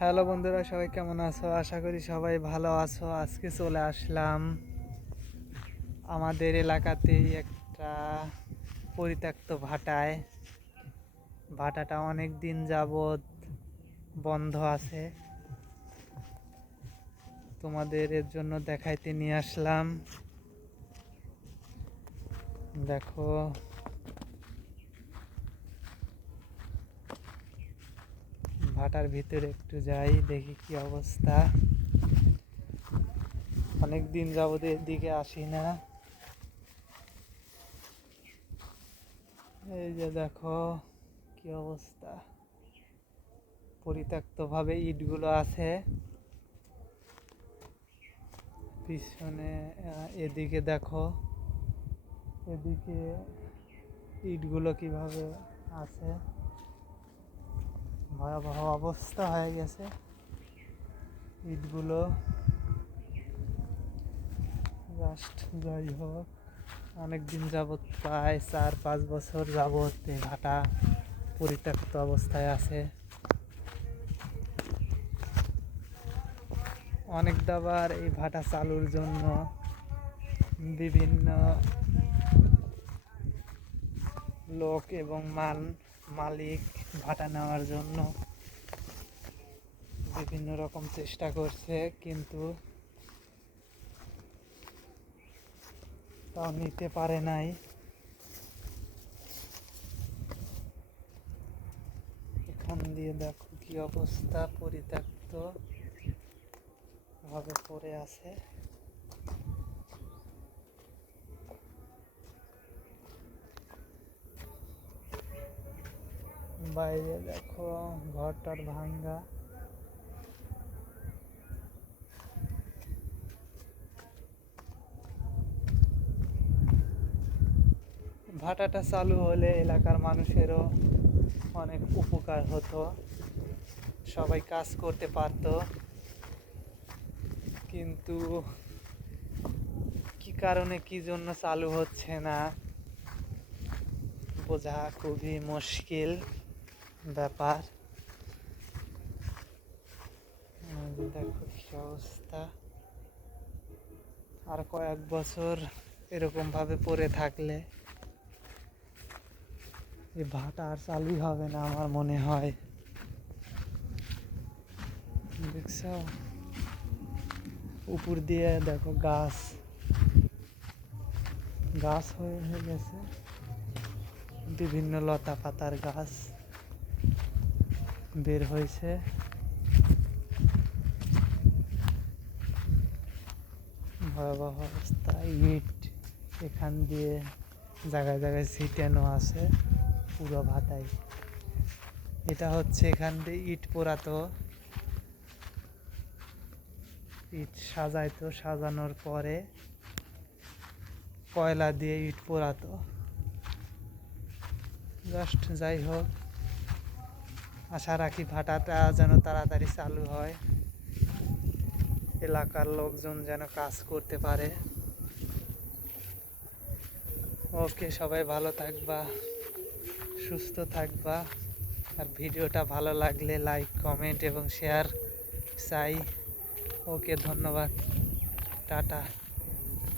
Hello বন্ধুরা, সবাই কেমন আছো? আশা করি সবাই ভালো আছো। আজকে চলে আসলাম আমাদের এলাকাতেই একটা পরিত্যক্ত ভাটায়। ভাটাটা অনেক দিন যাবৎ বন্ধ আছে। তোমাদের এর জন্য দেখাইতে নিয়ে আসলাম। দেখো ভাটার ভিতরে একটু যাই, দেখি কি অবস্থা। অনেক দিন যাবত এদিকে আসি না। এই যে দেখো কি অবস্থা। পরিত্যক্ত ভাবে ইটগুলো আছে। পিছনে এদিকে দেখো, এদিকে ইটগুলো কীভাবে আছে। ভয়াবহ অবস্থা হয়ে গেছে। ইটগুলো জাস্ট যাই হোক অনেক দিন যাবৎ, প্রায় চার, পাঁচ বছর যাবৎ এই ভাটা পরিত্যক্ত অবস্থায় আছে। অনেক দাবার এই ভাটা চালুর জন্য বিভিন্ন লোক এবং মাল মালিক ভাটা নেওয়ার জন্য বিভিন্ন রকম চেষ্টা করছে, কিন্তু তাও নিতে পারে নাই। এখান দিয়ে দেখো কি অবস্থা, পরিত্যক্ত ভাবে পড়ে আছে। বাইরে দেখো, ঘরটার ভাঙ্গা। ভাটাটা চালু হলে এলাকার মানুষেরও অনেক উপকার হতো। সবাই কাজ করতে পারতো। কিন্তু কি কারণে, কি জন্য চালু হচ্ছে না, বোঝা খুবই মুশকিল। ব্যাপার। দেখো কি অবস্থা। আর কয়েক বছর এরকম ভাবে পড়ে থাকলে এই ভাটা আর চালুই হবে না আমার মনে হয়। দেখছ? উপর দিয়ে দেখো গাছ। গাছ হয়ে গেছে। বিভিন্ন লতা পাতার গাছ। বের হয়েছে। ভয়াবহ অবস্থা, ইট এখান দিয়ে জায়গায় জায়গায় ছিটানো আছে, পুরো ভাটাই। এটা হচ্ছে এখান দিয়ে ইট পোড়াতো। ইট সাজাইতো, সাজানোর পরে কয়লা দিয়ে ইট পোড়াতো। জাস্ট যাই হোক। আশা রাখি ভাটাটা যেন তাড়াতাড়ি চালু হয়। এলাকার লোকজন যেন কাজ করতে পারে। ওকে, সবাই ভালো থাকবা, সুস্থ থাকবা। আর ভিডিওটা ভালো লাগলে লাইক কমেন্ট এবং শেয়ার চাই। ওকে, ধন্যবাদ। টাটা।